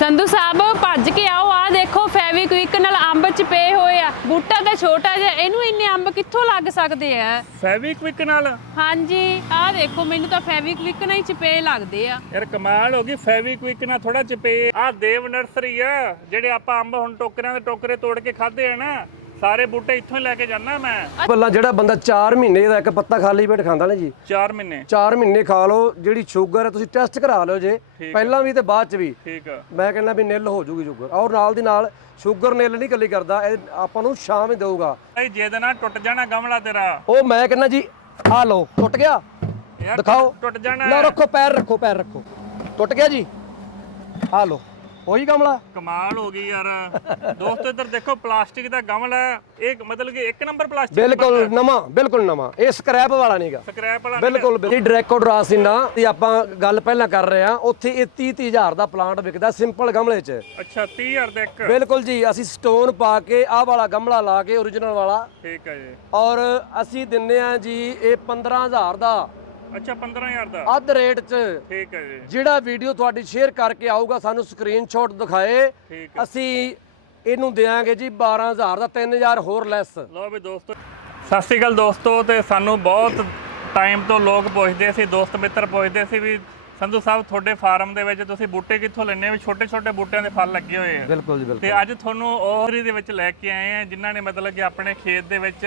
ਸੰਧੂ ਸਾਹਿਬ ਭੱਜ ਕੇ ਆਓ। ਆ ਦੇਖੋ ਫੈਵਿਕਵਿਕ ਨਾਲ ਅੰਬ ਚਪੇ ਹੋਏ ਆ। ਬੂਟਾ ਤਾਂ ਛੋਟਾ ਜਿਹਾ ਇਹਨੂੰ ਇੰਨੇ ਅੰਬ ਕਿੱਥੋਂ ਲੱਗ ਸਕਦੇ ਆ? ਫੈਵਿਕਵਿਕ ਨਾਲ? ਹਾਂਜੀ ਆ ਦੇਖੋ ਮੈਨੂੰ ਤਾਂ ਫੈਵਿਕਵਿਕ ਨਾਲ ਹੀ ਚਪੇ ਲੱਗਦੇ ਆ। ਯਾਰ ਕਮਾਲ ਹੋ ਗਈ ਫੈਵਿਕਵਿਕ ਨਾਲ ਥੋੜਾ ਚਪੇ ਆ ਦੇਵ ਨਰਸਰੀ ਆ ਜਿਹੜੇ ਆਪਾਂ ਅੰਬ ਹੁਣ ਟੋਕਰਿਆਂ ਦੇ ਟੋਕਰੇ ਤੋੜ ਕੇ ਖਾਦੇ ਆ ਨਾ ਸਾਰੇ ਬੂਟੇ ਇੱਥੋਂ ਹੀ ਲੈ ਕੇ ਜਾਣਾ ਮੈਂ। ਪਹਿਲਾਂ ਜਿਹੜਾ ਬੰਦਾ 4 ਮਹੀਨੇ ਦਾ ਇੱਕ ਪੱਤਾ ਖਾਲੀ ਪੇਟ ਖਾਂਦਾ ਨਾ ਜੀ। 4 ਮਹੀਨੇ। 4 ਮਹੀਨੇ ਖਾ ਲਓ ਜਿਹੜੀ ਸ਼ੂਗਰ ਹੈ ਤੁਸੀਂ ਟੈਸਟ ਕਰਾ ਲਓ ਜੇ। ਪਹਿਲਾਂ ਵੀ ਤੇ ਬਾਅਦ ਚ ਵੀ। ਠੀਕ ਆ। ਮੈਂ ਕਹਿੰਦਾ ਵੀ ਨਿਲ ਹੋ ਜੂਗੀ ਸ਼ੂਗਰ। ਔਰ ਨਾਲ ਦੀ ਨਾਲ ਸ਼ੂਗਰ ਨਿਲ ਨਹੀਂ ਕੱਲੀ ਕਰਦਾ ਇਹ ਆਪਾਂ ਨੂੰ ਸ਼ਾਮ ਹੀ ਦੇਊਗਾ। ਇਹ ਜਿਹਦੇ ਨਾਲ ਟੁੱਟ ਜਾਣਾ ਗਮਲਾ ਤੇਰਾ। ਉਹ ਮੈਂ ਕਹਿੰਦਾ ਜੀ ਆ ਲਓ ਟੁੱਟ ਗਿਆ। ਦਿਖਾਓ। ਟੁੱਟ ਜਾਣਾ। ਨਾ ਰੱਖੋ ਪੈਰ ਰੱਖੋ ਪੈਰ ਰੱਖੋ। ਟੁੱਟ ਗਿਆ ਜੀ। ਆ ਲਓ। ਉਹੀ ਗਮਲਾ ਕਮਾਲ? ਹੋ ਗਈ ਯਾਰ। ਦੋਸਤੋ ਇੱਧਰ ਦੇਖੋ ਪਲਾਸਟਿਕ ਦਾ ਗਮਲਾ ਹੈ। ਇਹ ਮਤਲਬ ਕਿ ਇੱਕ ਨੰਬਰ ਪਲਾਸਟਿਕ ਬਿਲਕੁਲ ਨਵਾਂ ਬਿਲਕੁਲ ਨਵਾਂ। ਇਹ ਸਕ੍ਰੈਪ ਵਾਲਾ ਨਹੀਂਗਾ ਸਕ੍ਰੈਪ ਵਾਲਾ ਬਿਲਕੁਲ ਬਿਲਕੁਲ। ਡਰੈਕੋਡਰਾਸਿਨਾ ਦੀ ਆਪਾਂ ਗੱਲ ਪਹਿਲਾਂ ਕਰ ਰਹੇ ਆ ਉੱਥੇ ਇਹ 30 30 ਹਜ਼ਾਰ ਦਾ ਪਲਾਂਟ ਵਿਕਦਾ ਸਿੰਪਲ ਗਮਲੇ 'ਚ। ਅੱਛਾ 30000 ਦਾ ਇੱਕ। ਬਿਲਕੁਲ ਜੀ ਅਸੀਂ ਸਟੋਨ ਪਾ ਕੇ ਆਹ ਵਾਲਾ ਗਮਲਾ ਲਾ ਕੇ origignal ਵਾਲਾ। ਠੀਕ ਹੈ ਜੀ। ਔਰ ਅਸੀਂ ਦਿੰਨੇ ਆ ਜੀ ਇਹ 15000 ਦਾ। ਅੱਛਾ 15000 ਦਾ। ਅੱਧ ਰੇਟ 'ਚ ਠੀਕ ਹੈ ਜੀ। ਜਿਹੜਾ ਵੀਡੀਓ ਤੁਹਾਡੀ ਸ਼ੇਅਰ ਕਰਕੇ ਆਊਗਾ ਸਾਨੂੰ ਸਕਰੀਨਸ਼ਾਟ ਦਿਖਾਏ। ਠੀਕ ਹੈ। ਅਸੀਂ ਇਹਨੂੰ ਦੇਾਂਗੇ ਜੀ 12000 ਦਾ 3000 ਹੋਰ ਲੈਸ ਲੋ ਵੀ ਦੋਸਤੋ। ਸਤਿ ਸ਼੍ਰੀ ਅਕਾਲ ਦੋਸਤੋ ਤੇ ਸਾਨੂੰ ਬਹੁਤ ਟਾਈਮ ਤੋਂ ਲੋਕ ਪੁੱਛਦੇ ਸੀ ਦੋਸਤ ਮਿੱਤਰ ਪੁੱਛਦੇ ਸੀ ਵੀ ਸੰਧੂ ਸਾਹਿਬ ਤੁਹਾਡੇ ਫਾਰਮ ਦੇ ਵਿੱਚ ਤੁਸੀਂ ਬੂਟੇ ਕਿੱਥੋਂ ਲੈਣੇ ਵੀ ਛੋਟੇ ਛੋਟੇ ਬੂਟਿਆਂ ਦੇ ਫਲ ਲੱਗੇ ਹੋਏ ਆ। ਬਿਲਕੁਲ ਜੀ ਬਿਲਕੁਲ। ਤੇ ਅੱਜ ਤੁਹਾਨੂੰ ਉਹਰੀ ਦੇ ਵਿੱਚ ਲੈ ਕੇ ਆਏ ਆ ਜਿਨ੍ਹਾਂ ਨੇ ਮਤਲਬ ਕਿ ਆਪਣੇ ਖੇਤ ਦੇ ਵਿੱਚ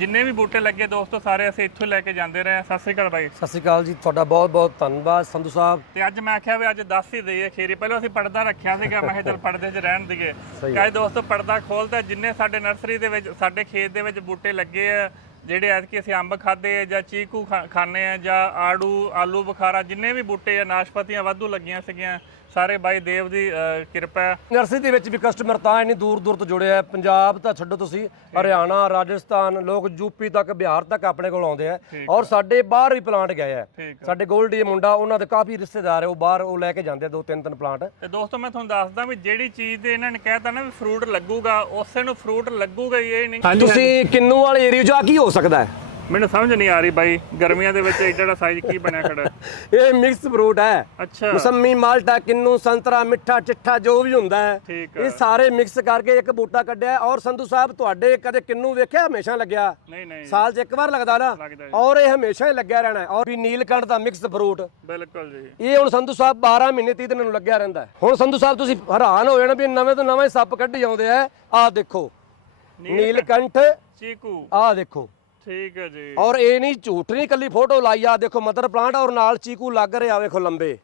ਜਿੰਨੇ ਵੀ ਬੂਟੇ ਲੱਗੇ ਦੋਸਤੋ ਸਾਰੇ ਅਸੀਂ ਇੱਥੋਂ ਹੀ ਲੈ ਕੇ ਜਾਂਦੇ ਰਹੇ ਆ ਸਤਿ ਸ਼੍ਰੀ ਅਕਾਲ ਬਾਈ। ਸਤਿ ਸ਼੍ਰੀ ਅਕਾਲ ਜੀ ਤੁਹਾਡਾ ਬਹੁਤ ਬਹੁਤ ਧੰਨਵਾਦ ਸੰਧੂ ਸਾਹਿਬ। ਤੇ ਅੱਜ ਮੈਂ ਆਖਿਆ ਵੀ ਅੱਜ ਦੱਸ ਹੀ ਦਈਏ ਖੀਰੀ। ਪਹਿਲਾਂ ਅਸੀਂ ਪਰਦਾ ਰੱਖਿਆ ਸੀਗਾ ਮੈਂ ਕਿਹਾ ਚੱਲ ਪਰਦੇ 'ਚ ਰਹਿਣ ਦੀਏ। ਕਾਹ ਦੋਸਤੋ ਪਰਦਾ ਖੋਲਦਾ ਜਿੰਨੇ ਸਾਡੇ ਨਰਸਰੀ ਦੇ ਵਿੱਚ ਸਾਡੇ ਖੇਤ ਦੇ ਵਿੱਚ ਬੂਟੇ ਲੱਗੇ ਆ ਜਿਹੜੇ ਐਤਕੀ ਅਸੀਂ ਅੰਬ ਖਾਦੇ ਆ ਜਾਂ ਚੀਕੂ ਖਾ- ਖਾਂਦੇ ਆ ਜਾਂ ਆੜੂ ਆਲੂ ਬੁਖਾਰਾ ਜਿੰਨੇ ਵੀ ਬੂਟੇ ਆ ਨਾਸ਼ਪਤੀਆਂ ਵਾਧੂ ਲੱਗੀਆਂ ਸੀਗੀਆਂ ਸਾਰੇ ਬਾਈ ਦੇਵ ਦੀ ਕਿਰਪਾ ਹੈ। ਨਰਸਰੀ ਦੇ ਵਿੱਚ ਵੀ ਕਸਟਮਰ ਤਾਂ ਇੰਨੀ ਦੂਰ ਦੂਰ ਤੋਂ ਜੁੜੇ ਆ। ਪੰਜਾਬ ਤਾਂ ਛੱਡੋ ਤੁਸੀਂ ਹਰਿਆਣਾ ਰਾਜਸਥਾਨ ਲੋਕ ਯੂਪੀ ਤੱਕ ਬਿਹਾਰ ਤੱਕ ਆਪਣੇ ਕੋਲ ਆਉਂਦੇ ਆ। ਔਰ ਸਾਡੇ ਬਾਹਰ ਵੀ ਪਲਾਂਟ ਗਏ ਆ। ਸਾਡੇ ਗੋਲਡੀ ਮੁੰਡਾ ਉਹਨਾਂ ਦੇ ਕਾਫੀ ਰਿਸ਼ਤੇਦਾਰ ਆ ਉਹ ਬਾਹਰ ਉਹ ਲੈ ਕੇ ਜਾਂਦੇ ਆ ਦੋ ਤਿੰਨ ਤਿੰਨ ਪਲਾਂਟ ਤੇ ਦੋਸਤੋ ਮੈਂ ਤੁਹਾਨੂੰ ਦੱਸਦਾ ਵੀ ਜਿਹੜੀ ਚੀਜ਼ ਤੇ ਇਹਨਾਂ ਨੇ ਕਹਿਤਾ ਨਾ ਵੀ ਫਰੂਟ ਲੱਗੂਗਾ ਉਸੇ ਨੂੰ ਫਰੂਟ ਲੱਗੂਗਾ ਹੀ ਇਹ ਨਹੀਂ। ਤੁਸੀਂ ਕਿੰਨੂ ਵਾਲੇ ਏਰੀਆ ਆ ਕੀ ਹੋ ਸਕਦਾ ਹੈ? ਮੈਨੂੰ ਸਮਝ ਨਹੀਂ ਆ ਰਹੀ ਬਾਈ ਗਰਮੀਆਂ ਦੇ ਵਿੱਚ ਏਡਾ ਸਾਈਜ਼ ਕੀ ਬਣਿਆ ਖੜਾ ਹੈ? ਇਹ ਮਿਕਸ ਫਰੂਟ ਹੈ। ਅੱਛਾ। ਮਸੰਮੀ ਮਾਲਟਾ ਕਿੰਨੂ ਸੰਤਰਾ ਮਿੱਠਾ ਚਿੱਠਾ ਜੋ ਵੀ ਹੁੰਦਾ ਹੈ ਠੀਕ ਇਹ ਸਾਰੇ ਮਿਕਸ ਕਰਕੇ ਇੱਕ ਬੂਟਾ ਕੱਢਿਆ ਹੈ। ਔਰ ਸੰਧੂ ਸਾਹਿਬ ਤੁਹਾਡੇ ਕਦੇ ਕਿੰਨੂ ਵੇਖਿਆ? ਹਮੇਸ਼ਾ ਲੱਗਿਆ? ਨਹੀਂ ਨਹੀਂ। ਸਾਲ 'ਚ ਇੱਕ ਵਾਰ ਲੱਗਦਾ ਨਾ? ਲੱਗਦਾ। ਔਰ ਇਹ ਹਮੇਸ਼ਾ ਹੀ ਲੱਗਿਆ ਰਹਿਣਾ ਹੈ। ਔਰ ਵੀ ਨੀਲਕੰਠ ਦਾ ਮਿਕਸ ਫਰੂਟ ਬਿਲਕੁਲ ਜੀ। ਇਹ ਹੁਣ ਸੰਧੂ ਸਾਹਿਬ 12 ਮਹੀਨੇ 30 ਦਿਨ ਨੂੰ ਲੱਗਿਆ ਰਹਿੰਦਾ ਹੈ। ਹੁਣ ਸੰਧੂ ਸਾਹਿਬ ਤੁਸੀਂ ਹੈਰਾਨ ਹੋ ਜਾਣਾ ਵੀ ਨਵੇਂ ਤੋਂ ਨਵੇਂ ਸੱਪ ਕੱਢੀ ਆਉਂਦੇ ਆ ਆਹ ਦੇਖੋ। ਨੀਲਕੰਠ ਚੀਕੂ। ਆਹ ਦੇਖੋ। ਠੀਕ ਹੈ ਜੀ। ਔਰ ਇਹ ਨਹੀਂ ਝੂਠ ਨਹੀਂ ਕੱਲੀ ਫੋਟੋ ਲਾਈ ਆ ਦੇਖੋ ਮਦਰ ਪਲਾਂਟ ਔਰ ਨਾਲ ਚੀਕੂ ਲੱਗ ਰਿਹਾ ਵੇਖੋ ਲੰਬੇ।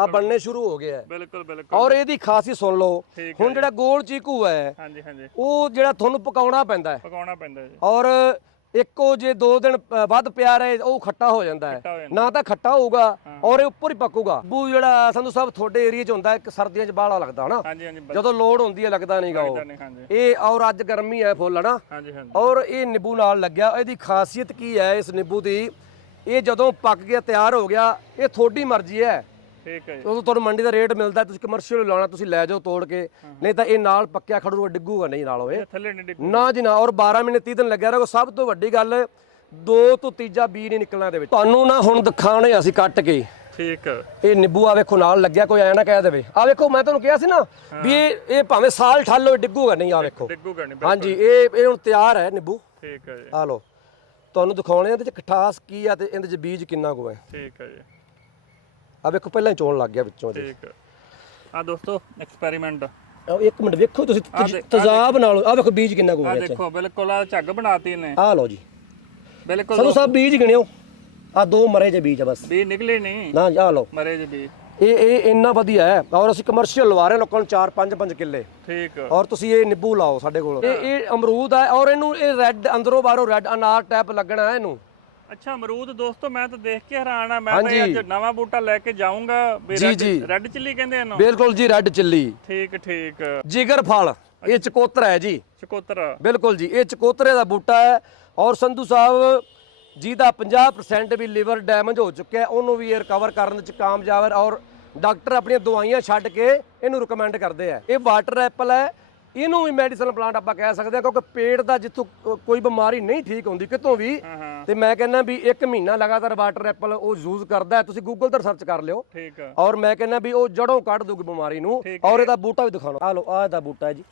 ਆ ਬਣਨੇ ਸ਼ੁਰੂ ਹੋ ਗਿਆ। ਬਿਲਕੁਲ ਬਿਲਕੁਲ। ਔਰ ਇਹਦੀ ਖਾਸੀ ਸੁਣ ਲਓ। ਹੁਣ ਜਿਹੜਾ ਗੋਲ ਚੀਕੂ ਹੈ ਹਾਂਜੀ ਹਾਂਜੀ। ਉਹ ਜਿਹੜਾ ਤੁਹਾਨੂੰ ਪਕਾਉਣਾ ਪੈਂਦਾ ਹੈ। ਪਕਾਉਣਾ ਪੈਂਦਾ ਜੀ। ਔਰ ਇੱਕੋ ਜੇ ਦੋ ਦਿਨ ਅ, ਵੱਧ ਪਿਆ ਰਹੇ ਉਹ ਖੱਟਾ ਹੋ ਜਾਂਦਾ ਖੱਟਾ ਹੋ ਹੈ ਜਾਂਦਾ। ਨਾ ਤਾਂ ਖੱਟਾ ਹੋਊਗਾ ਔਰ ਇਹ ਉੱਪਰ ਹੀ ਪੱਕੂਗਾ। ਬੂ ਜਿਹੜਾ ਸੰਧੂ ਸਾਹਿਬ ਤੁਹਾਡੇ ਏਰੀਆ 'ਚ ਹੁੰਦਾ ਇੱਕ ਸਰਦੀਆਂ 'ਚ ਬਾਹਲਾ ਲੱਗਦਾ ਹਨਾ? ਹਾਂਜੀ ਹਾਂਜੀ ਬਸ। ਜਦੋਂ ਲੋੜ ਹੁੰਦੀ ਹੈ ਲੱਗਦਾ ਨਹੀਂਗਾ ਉਹ। ਨਹੀਂ ਹਾਂਜੀ। ਇਹ ਔਰ ਅੱਜ ਗਰਮੀ ਹੈ ਫੁੱਲ ਹਨਾ? ਹਾਂਜੀ ਹਾਂਜੀ। ਔਰ ਇਹ ਨਿੰਬੂ ਨਾਲ ਲੱਗਿਆ। ਇਹਦੀ ਖਾਸੀਅਤ ਕੀ ਹੈ ਇਸ ਨਿੰਬੂ ਦੀ? ਇਹ ਜਦੋਂ ਪੱਕ ਗਿਆ ਤਿਆਰ ਹੋ ਗਿਆ ਇਹ ਤੁਹਾਡੀ ਮਰਜ਼ੀ ਹੈ। ਠੀਕ ਹੈ ਜੀ। ਉਦੋਂ ਤੁਹਾਨੂੰ ਮੰਡੀ ਦਾ ਰੇਟ ਮਿਲਦਾ ਤੁਸੀਂ ਕਮਰਸ਼ੀਅਲ ਲਾਉਣਾ ਤੁਸੀਂ ਲੈ ਜਾਓ ਤੋੜ ਕੇ। ਨਹੀਂ ਤਾਂ ਇਹ ਨਾਲ ਪੱਕਿਆ ਖੜੂਗਾ ਡਿੱਗੂਗਾ ਨਹੀਂ ਨਾਲ ਹੋਏ ਇਹ। ਥੱਲੇ ਨਹੀਂ ਡਿੱਗ ਨਾ ਜੀ ਨਾ ਔਰ 12 ਮਹੀਨੇ 30 ਦਿਨ ਲੱਗਿਆ ਰਹੇਗਾ। ਸਭ ਤੋਂ ਵੱਡੀ ਗੱਲ ਦੋ ਤੋਂ ਤੀਜਾ ਬੀ ਨਹੀਂ ਨਿਕਲਣਾ ਦੇ ਵਿੱਚ। ਤੁਹਾਨੂੰ ਨਾ ਹੁਣ ਦਿਖਾਣੇ ਅਸੀਂ ਕੱਟ ਕੇ। ਠੀਕ ਇਹ ਨਿੰਬੂ ਆ ਵੇਖੋ ਨਾਲ ਲੱਗਿਆ ਕੋਈ ਐ ਨਾ ਕਹਿ ਦੇਵੇ। ਆ ਵੇਖੋ ਮੈਂ ਤੁਹਾਨੂੰ ਕਿਹਾ ਸੀ ਨਾ ਵੀ ਇਹ ਇਹ ਭਾਵੇਂ ਸਾਲ ਠੱਲ ਹੋਏ ਡਿੱਗੂਗਾ ਨਹੀਂ ਆ ਵੇਖੋ। ਡਿੱਗੂਗਾ ਨਹੀਂ ਹਾਂਜੀ ਇਹ ਇਹ ਹੁਣ ਤਿਆਰ ਹੈ ਨਿੰਬੂ। ਠੀਕ ਹੈ ਜੀ। ਆ ਲਓ। ਤੁਹਾਨੂੰ ਦਿਖਾਉਣੇ ਆ ਇਹਦੇ ਚ ਖਟਾਸ ਕੀ ਆ ਤੇ ਇਹਦੇ ਚ ਬੀਜ ਕਿੰਨਾ ਕੁ ਹੈ। ਠੀਕ ਹੈ ਜੀ। ਆ ਵੇਖੋ ਪਹਿਲਾਂ ਹੀ ਚੋਣ ਲੱਗ ਗਿਆ ਵਿੱਚੋਂ ਇਹਦੇ। ਠੀਕ ਆ। ਦੋਸਤੋ ਐਕਸਪੈਰੀਮੈਂਟ ਆਹ ਇੱਕ ਮਿੰਟ ਵੇਖੋ ਤੁਸੀਂ ਤਜ- ਤੇਜ਼ਾਬ ਨਾਲ ਆ ਵੇਖੋ ਬੀਜ ਕਿੰਨਾ ਕੁ ਆ ਹੈ ਵਿੱਚ ਦੇਖੋ ਬਿਲਕੁਲ ਆ ਝੱਗ ਬਣਾਤੀ ਨੇ ਆ ਲਓ ਜੀ। ਬਿਲਕੁਲ ਸਾਨੂੰ ਸਭ ਬੀਜ ਗਿਣਿਓ। ਆ ਦੋ ਮਰੇ ਜੇ ਬੀਜ ਆ ਬਸ। ਵੀ ਨਿਕਲੇ ਨਹੀਂ। ਨਾ ਆ ਲਓ। ਮਰੇ ਜੀ ਵੀ ਇਹ ਇਹ ਇੰਨਾ ਵਧੀਆ ਹੈ। ਔਰ ਅਸੀਂ ਕਮਰਸ਼ੀਅਲ ਲਵਾ ਰਹੇ ਹਾਂ ਲੋਕਾਂ ਨੂੰ 4 5 5 ਕਿੱਲੇ। ਠੀਕ। ਔਰ ਤੁਸੀਂ ਇਹ ਨਿੰਬੂ ਲਾਓ ਸਾਡੇ ਕੋਲ। ਇਹ ਇਹ ਅਮਰੂਦ ਹੈ ਔਰ ਇਹਨੂੰ ਇਹ ਰੈੱਡ ਅੰਦਰੋਂ ਬਾਹਰੋਂ ਰੈੱਡ ਅਨਾਰ ਟੈਪ ਲੱਗਣਾ ਹੈ ਇਹਨੂੰ। ਅੱਛਾ ਅਮਰੂਦ ਦੋਸਤੋ ਮੈਂ ਤਾਂ ਦੇਖ ਕੇ ਹੈਰਾਨ ਆ। ਮੈਂ ਤਾਂ। ਅੱਜ ਨਵਾਂ ਬੂਟਾ ਲੈ ਕੇ ਜਾਊਂਗਾ। ਰੈੱਡ ਚਿੱਲੀ ਕਹਿੰਦੇ ਇਹਨੂੰ? ਬਿਲਕੁਲ ਜੀ ਰੈੱਡ ਚਿੱਲੀ ਠੀਕ ਠੀਕ। ਜਿਗਰ ਫਲ। ਇਹ ਚਕੋਤਰਾ ਹੈ ਜੀ। ਚਕੋਤਰਾ। ਬਿਲਕੁਲ ਜੀ ਇਹ ਚਕੋਤਰੇ ਦਾ ਬੂਟਾ ਹੈ। ਔਰ ਸੰਧੂ ਸਾਹਿਬ ਜਿਹਦਾ 50% ਵੀ ਲਿਵਰ ਡੈਮੇਜ ਹੋ ਚੁੱਕਿਆ ਉਹਨੂੰ ਵੀ ਇਹ ਰਿਕਵਰ ਕਰਨ ਵਿੱਚ ਕਾਮਯਾਬ ਹੈ। ਔਰ ਡਾਕਟਰ ਆਪਣੀਆਂ ਦਵਾਈਆਂ ਛੱਡ ਕੇ ਇਹਨੂੰ ਰეკਮੈਂਡ ਕਰਦੇ ਆ। ਇਹ ਵਾਟਰ ਐਪਲ ਹੈ। ਇਹਨੂੰ ਵੀ ਮੈਡੀਸਨਲ ਪਲਾਂਟ ਆਪਾਂ ਕਹਿ ਸਕਦੇ ਹਾਂ ਕਿਉਂਕਿ ਪੇਟ ਦਾ ਜਿੱਥੋਂ ਕੋਈ ਬਿਮਾਰੀ ਨਹੀਂ ਠੀਕ ਹੁੰਦੀ ਕਿਤੋਂ ਵੀ ਤੇ ਮੈਂ ਕਹਿੰਦਾ ਵੀ 1 ਮਹੀਨਾ ਲਗਾਤਾਰ ਵਾਟਰ ਐਪਲ ਉਹ ਯੂਜ਼ ਕਰਦਾ ਤੁਸੀਂ ਗੂਗਲ ਤੇ ਸਰਚ ਕਰ ਲਿਓ। ਠੀਕ ਆ। ਔਰ ਮੈਂ ਕਹਿੰਦਾ ਵੀ ਉਹ ਜੜੋਂ ਕੱਢ ਦੂਗੀ ਬਿਮਾਰੀ ਨੂੰ ਔਰ ਇਹਦਾ ਬੂਟਾ ਵੀ ਦਿਖਾਉਣਾ। ਆ ਲਓ ਆਹ ਇਹਦਾ ਬੂਟਾ ਹੈ ਜੀ।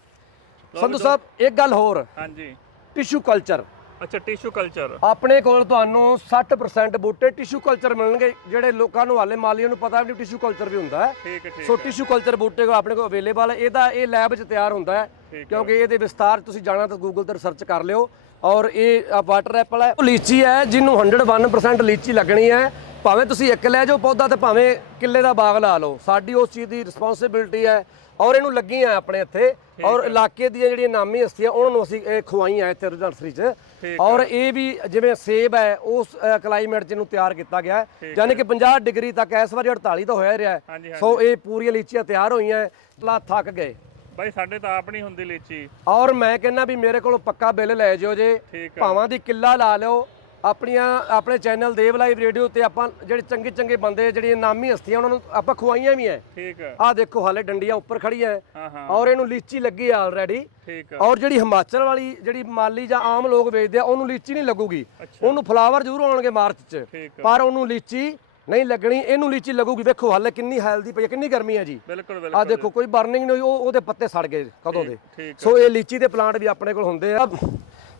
ਸੰਧੂ ਸਾਹਿਬ ਇੱਕ ਗੱਲ ਹੋਰ। ਹਾਂਜੀ। ਟਿਸ਼ੂ ਕਲਚਰ ਅੱਛਾ ਟਿਸ਼ੂ ਕਲਚਰ ਆਪਣੇ ਕੋਲ ਤੁਹਾਨੂੰ 60% ਬੂਟੇ ਟਿਸ਼ੂ ਕਲਚਰ ਮਿਲਣਗੇ ਜਿਹੜੇ ਲੋਕਾਂ ਨੂੰ ਹਾਲੇ ਮਾਲੀਆਂ ਨੂੰ ਪਤਾ ਵੀ ਨਹੀਂ ਟਿਸ਼ੂ ਕਲਚਰ ਵੀ ਹੁੰਦਾ ਹੈ। ਠੀਕ ਹੈ ਠੀਕ ਸੋ ਟਿਸ਼ੂ ਕਲਚਰ ਬੂਟੇ ਕੋ ਆਪਣੇ ਕੋਲ ਅਵੇਲੇਬਲ ਹੈ। ਇਹਦਾ ਇਹ ਲੈਬ 'ਚ ਤਿਆਰ ਹੁੰਦਾ ਹੈ ਕਿਉਂਕਿ ਇਹਦੇ ਵਿਸਤਾਰ ਤੁਸੀਂ ਜਾਣਾ ਤਾਂ ਗੂਗਲ ਤੇ ਰਿਸਰਚ ਕਰ ਲਿਓ। ਔਰ ਇਹ ਵਾਟਰ ਐਪਲ ਹੈ। ਲੀਚੀ ਹੈ ਜਿਹਨੂੰ 101% ਲੀਚੀ ਲੱਗਣੀ ਹੈ। ਭਾਵੇਂ ਤੁਸੀਂ ਇੱਕ ਲੈ ਜਾਓ ਪੌਦਾ ਤੇ ਭਾਵੇਂ ਕਿੱਲੇ ਦਾ ਬਾਗ ਲਾ ਲਓ ਸਾਡੀ ਉਸ ਚੀਜ਼ ਦੀ ਰਿਸਪੌਂਸਿਬਿਲਟੀ ਹੈ। ਔਰ ਇਹਨੂੰ ਲੱਗੀਆਂ ਆਪਣੇ ਇੱਥੇ। ਔਰ ਇਲਾਕੇ ਦੀਆਂ ਜਿਹੜੀਆਂ ਨਾਮੀ ਹਸਤੀਆਂ ਉਹਨਾਂ ਨੂੰ ਅਸੀਂ ਇਹ ਖਵਾਈਆਂ ਇੱਥੇ ਨਰਸਰੀ 'ਚ। ਔਰ ਇਹ ਵੀ ਜਿਵੇਂ ਸੇਬ ਹੈ ਉਸ ਕਲਾਈਮੇਟ 'ਚ ਇਹਨੂੰ ਤਿਆਰ ਕੀਤਾ ਗਿਆ ਯਾਨੀ ਕਿ 50 ਡਿਗਰੀ ਤੱਕ ਇਸ ਵਾਰੀ 48 ਤਾਂ ਹੋਇਆ ਰਿਹਾ ਸੋ ਇਹ ਪੂਰੀਆਂ ਲੀਚੀਆਂ ਤਿਆਰ ਹੋਈਆਂ ਲਾ ਥੱਕ ਗਏ। ਬਾਈ ਸਾਡੇ ਤਾਂ ਆਪ ਨਹੀਂ ਹੁੰਦੀ ਲੀਚੀ। ਔਰ ਮੈਂ ਕਹਿੰਦਾ ਵੀ ਮੇਰੇ ਕੋਲੋਂ ਪੱਕਾ ਬਿੱਲ ਲੈ ਜਿਓ ਜੇ। ਭਾਵਾਂ ਦੀ ਕਿੱਲਾ ਲਾ ਲਿਓ। ਆਪਣੀਆਂ ਆਪਣੇ ਚੈਨਲ ਦੇਵ ਲਾਈਵ ਰੇਡੀਓ ਤੇ ਆਪਾਂ ਜਿਹੜੇ ਚੰਗੇ ਚੰਗੇ ਬੰਦੇ ਜਿਹੜੀਆਂ ਨਾਮੀ ਹਸਤੀਆਂ ਉਹਨਾਂ ਨੂੰ ਆਪਾਂ ਖਵਾਈਆਂ ਵੀ ਐ। ਠੀਕ ਆ। ਆਹ ਦੇਖੋ ਹਾਲੇ ਡੰਡੀਆਂ ਉੱਪਰ ਖੜੀਆਂ ਹਾਂ ਹਾਂ। ਔਰ ਇਹਨੂੰ ਲੀਚੀ ਲੱਗੀ ਆ ਆਲਰੇਡੀ ਠੀਕ ਆ। ਔਰ ਜਿਹੜੀ ਹਿਮਾਚਲ ਵਾਲੀ ਜਿਹੜੀ ਮਾਲੀ ਜਾਂ ਆਮ ਲੋਕ ਵੇਚਦੇ ਆ ਉਹਨੂੰ ਲੀਚੀ ਨਹੀਂ ਲੱਗੂਗੀ। ਉਹਨੂੰ ਫਲਾਵਰ ਜ਼ਰੂਰ ਆਉਣਗੇ ਮਾਰਚ 'ਚ। ਪਰ ਉਹਨੂੰ ਲੀਚੀ ਨਹੀਂ ਲੱਗਣੀ ਇਹਨੂੰ ਲੀਚੀ ਲੱਗੂਗੀ। ਵੇਖੋ ਹਾਲੇ ਕਿੰਨੀ ਹੈਲਦੀ ਪਈ ਹੈ ਕਿੰਨੀ ਗਰਮੀ ਹੈ ਜੀ। ਬਿਲਕੁਲ ਆ ਦੇਖੋ ਕੋਈ ਬਰਨਿੰਗ ਨਹੀਂ ਹੋਈ ਉਹ ਉਹਦੇ ਪੱਤੇ ਸੜ ਗਏ ਕਦੋਂ ਦੇ। ਸੋ ਇਹ ਲੀਚੀ ਦੇ ਪਲਾਂਟ ਵੀ ਆਪਣੇ ਕੋਲ ਹੁੰਦੇ ਆ।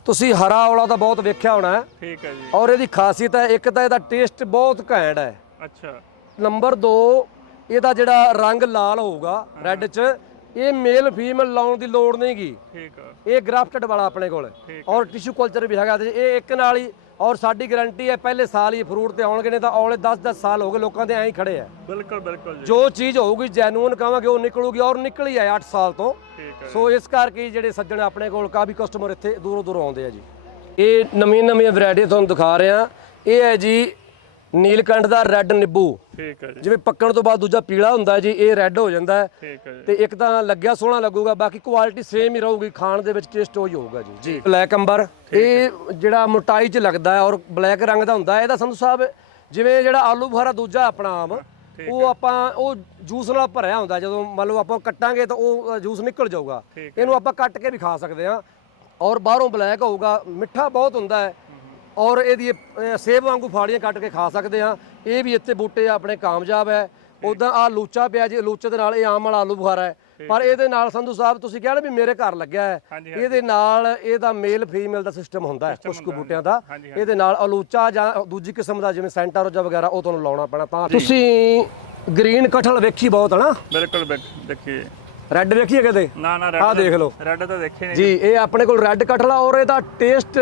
ਤੁਸੀਂ ਹਰਾ ਔਲਾ ਤਾਂ ਬਹੁਤ ਵੇਖਿਆ ਹੋਣਾ ਹੈ। ਠੀਕ ਹੈ ਜੀ। ਔਰ ਇਹਦੀ ਖਾਸੀਅਤ ਹੈ ਇੱਕ ਤਾਂ ਇਹਦਾ ਟੇਸਟ ਬਹੁਤ ਘੈਂਟ ਹੈ। ਅੱਛਾ। ਨੰਬਰ 2 ਇਹਦਾ ਜਿਹੜਾ ਰੰਗ ਲਾਲ ਹੋਊਗਾ ਰੈੱਡ 'ਚ ਇਹ ਮੇਲ ਫੀਮੇਲ ਲਾਉਣ ਦੀ ਲੋੜ ਨਹੀਂਗੀ। ਠੀਕ ਆ। ਇਹ ਗ੍ਰਾਫਟਡ ਵਾਲਾ ਆਪਣੇ ਕੋਲ। ਔਰ ਟਿਸ਼ੂ ਕਲਚਰ ਵੀ ਹੈਗਾ ਤੇ ਇਹ ਇੱਕ ਨਾਲ ਹੀ ਔਰ ਸਾਡੀ ਗਾਰੰਟੀ ਹੈ ਪਹਿਲੇ ਸਾਲ ਹੀ ਫਰੂਟ ਤੇ ਆਉਣਗੇ ਨੇ ਤਾਂ ਔਲੇ 10-10 ਸਾਲ ਹੋ ਗਏ ਲੋਕਾਂ ਦੇ ਐਂ ਹੀ ਖੜੇ ਆ। ਬਿਲਕੁਲ ਬਿਲਕੁਲ ਜੀ। ਜੋ ਚੀਜ਼ ਹੋਊਗੀ ਜੈਨੂਨ ਕਹਾਂਗੇ ਉਹ ਨਿਕਲੂਗੀ ਔਰ ਨਿਕਲੀ ਹੈ 8 ਸਾਲ ਤੋਂ। ਠੀਕ ਹੈ ਸੋ ਇਸ ਕਰਕੇ ਜਿਹੜੇ ਸੱਜਣ ਆਪਣੇ ਕੋਲ ਕਾਫੀ ਕਸਟਮਰ ਇੱਥੇ ਦੂਰੋਂ ਦੂਰੋਂ ਆਉਂਦੇ ਆ ਜੀ। ਇਹ ਨਵੀਆਂ ਨਵੀਆਂ ਵੈਰਾਈਟੀ ਤੁਹਾਨੂੰ ਦਿਖਾ ਰਹੇ। ਆ ਇਹ ਹੈ ਜੀ ਨੀਲਕੰਠ ਦਾ ਰੈੱਡ ਨਿੰਬੂ। ਠੀਕ ਹੈ ਜੀ। ਜਿਵੇਂ ਪੱਕਣ ਤੋਂ ਬਾਅਦ ਦੂਜਾ ਪੀਲਾ ਹੁੰਦਾ ਜੀ ਇਹ ਰੈੱਡ ਹੋ ਜਾਂਦਾ ਹੈ। ਠੀਕ ਹੈ ਜੀ। ਤੇ ਇੱਕ ਤਾਂ ਲੱਗਿਆ ਸੋਹਣਾ ਲੱਗੂਗਾ ਬਾਕੀ ਕੁਆਲਿਟੀ ਸੇਮ ਹੀ ਰਹੂਗੀ ਖਾਣ ਦੇ ਵਿੱਚ ਟੇਸਟ ਉਹੀ ਹੋਊਗਾ ਜੀ। ਜੀ। ਬਲੈਕ ਅੰਬਰ ਇਹ ਜਿਹੜਾ ਮੋਟਾਈ 'ਚ ਲੱਗਦਾ ਹੈ ਔਰ ਬਲੈਕ ਰੰਗ ਦਾ ਹੁੰਦਾ ਹੈ ਇਹਦਾ ਸੰਧੂ ਸਾਹਿਬ ਜਿਵੇਂ ਜਿਹੜਾ ਆਲੂ ਬੁਖਾਰਾ ਦੂਜਾ ਆਪਣਾ ਆਮ ਉਹ ਆਪਾਂ ਉਹ ਜੂਸ ਨਾਲ ਭਰਿਆ ਹੁੰਦਾ ਜਦੋਂ ਮੰਨ ਲਓ ਆਪਾਂ ਕੱਟਾਂਗੇ ਤਾਂ ਉਹ ਜੂਸ ਨਿਕਲ ਜਾਊਗਾ। ਇਹਨੂੰ ਆਪਾਂ ਕੱਟ ਕੇ ਵੀ ਖਾ ਸਕਦੇ ਹਾਂ। ਔਰ ਬਾਹਰੋਂ ਬਲੈਕ ਹੋਊਗਾ ਮਿੱਠਾ ਬਹੁਤ ਹੁੰਦਾ ਹੈ। ਔਰ ਇਹਦੀ ਸੇਬ ਵਾਂਗੂ ਫਾੜੀਆਂ ਕੱਟ ਕੇ ਖਾ ਸਕਦੇ ਹਾਂ। ਇਹ ਵੀ ਇੱਥੇ ਬੂਟੇ ਆਪਣੇ ਕਾਮਯਾਬ ਹੈ। ਉਦਾਂ ਆ ਲੂਚਾ ਪਿਆ ਜੀ ਲੂਚੇ ਦੇ ਨਾਲ ਇਹ ਆਮ ਵਾਲਾ ਆਲੂ ਬੁਖਾਰਾ ਹੈ। ਪਰ ਇਹਦੇ ਨਾਲ ਸੰਧੂ ਸਾਹਿਬ ਤੁਸੀਂ ਕਹਿ ਵੀ ਮੇਰੇ ਘਰ ਲੱਗਿਆ ਹੈ। ਇਹਦੇ ਨਾਲ ਇਹਦਾ ਮੇਲ ਫੀਮੇਲ ਦਾ ਸਿਸਟਮ ਹੁੰਦਾ ਹੈ ਕੁਝ ਕੁ ਬੂਟਿਆਂ ਦਾ। ਇਹਦੇ ਨਾਲ ਅਲੂਚਾ ਜਾਂ ਦੂਜੀ ਕਿਸਮ ਦਾ ਜਿਵੇਂ ਸੈਂਟਾਰੋਜਾ ਵਗੈਰਾ ਉਹ ਤੁਹਾਨੂੰ ਲਾਉਣਾ ਪੈਣਾ। ਤਾਂ ਤੁਸੀਂ ਗ੍ਰੀਨ ਕਟਹਲ ਵੇਖੀ ਬਹੁਤ ਹਨਾ? ਬਿਲਕੁਲ ਦੇਖੀਏ ਰੈੱਡ ਵੇਖੀ ਹੈ ਕਦੇ? ਨਾ ਨਾ ਆਹ ਦੇਖ ਲਓ। ਰੈੱਡ ਤਾਂ ਦੇਖੇ ਨਹੀਂ। ਜੀ ਇਹ ਆਪਣੇ ਕੋਲ ਰੈੱਡ ਆ ਔਰ ਇਹਦਾ ਟੇਸਟ